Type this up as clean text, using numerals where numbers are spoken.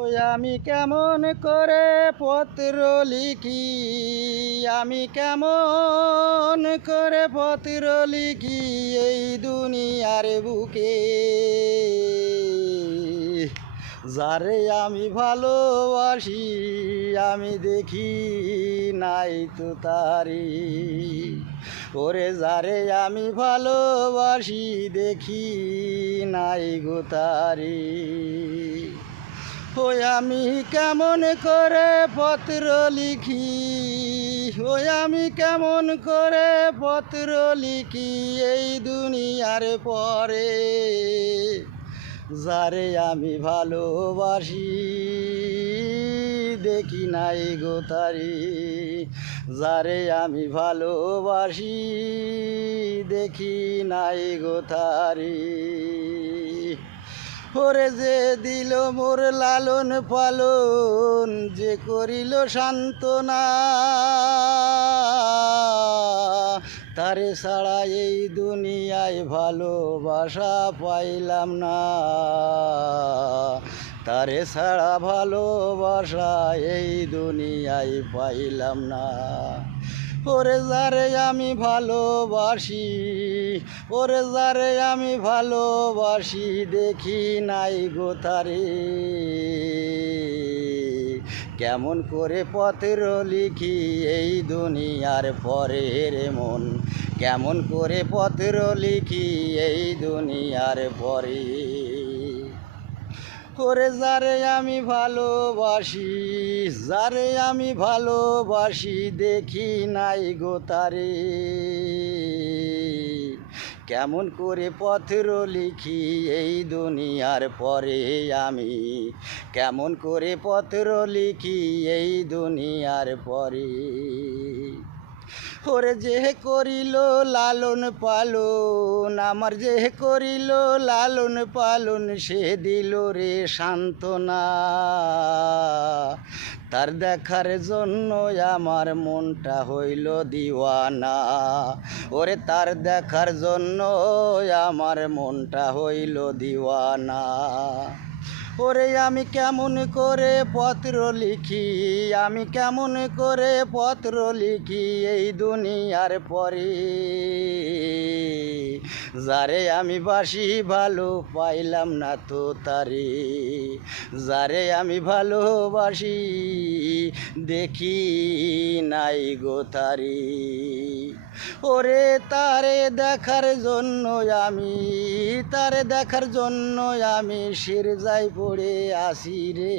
ওই আমি কেমন করে পত্র লিখি, আমি কেমন করে পত্র লিখি এই দুনিয়ার বুকে। যারে আমি ভালোবাসি আমি দেখি নাই তো তারি, ওরে যারে আমি ভালোবাসি দেখি নাই গো তারি। ওই আমি কেমন করে পত্র লিখি, ওই আমি কেমন করে পত্র লিখি এই দুনিয়ার পরে। যারে আমি ভালোবাসি দেখি নাই গো তারি, যারে আমি ভালোবাসি দেখি নাই গো তারি। ওরে যে দিল মোর লালন পালন, যে করিল সান্ত্বনা, তারে ছাড়া এই দুনিয়ায় ভালোবাসা পাইলাম না, তারে ছাড়া ভালোবাসা এই দুনিয়ায় পাইলাম না। ওরে যারে আমি ভালোবাসি, ওরে যারে আমি ভালোবাসি দেখি নাই গো তারে। কেমন করে পত্র লিখি এই দুনিয়ার পরে রে মন, কেমন করে পত্র লিখি এই দুনিয়ার পরে। ওরে যারে আমি ভালোবাসি, যারে আমি ভালোবাসি দেখি নাই গো তারে। কেমন করে পত্র লিখি এই দুনিয়ার পরে আমি, কেমন করে পত্র লিখি এই দুনিয়ার পরে। ওরে যে করিল লালন পালন, আমার যে করিল লালন পালন, সে দিল রে সান্ত্বনা, তার দেখার জন্য আমার মনটা হইল দিওয়ানা। ওরে তার দেখার জন্য আমার মনটা হইল দিওয়ানা। ওরে আমি কেমন করে পত্র লিখি, আমি কেমন করে পত্র লিখি এই দুনিয়ার পরে। যারে আমি বাসি ভালো পাইলাম না তো তারে, যারে আমি ভালোবাসি দেখি নাই গো তারে। ওরে তারে দেখার জন্য আমি, তারে দেখার জন্য আমি শিরজায় পড়ে আসি রে।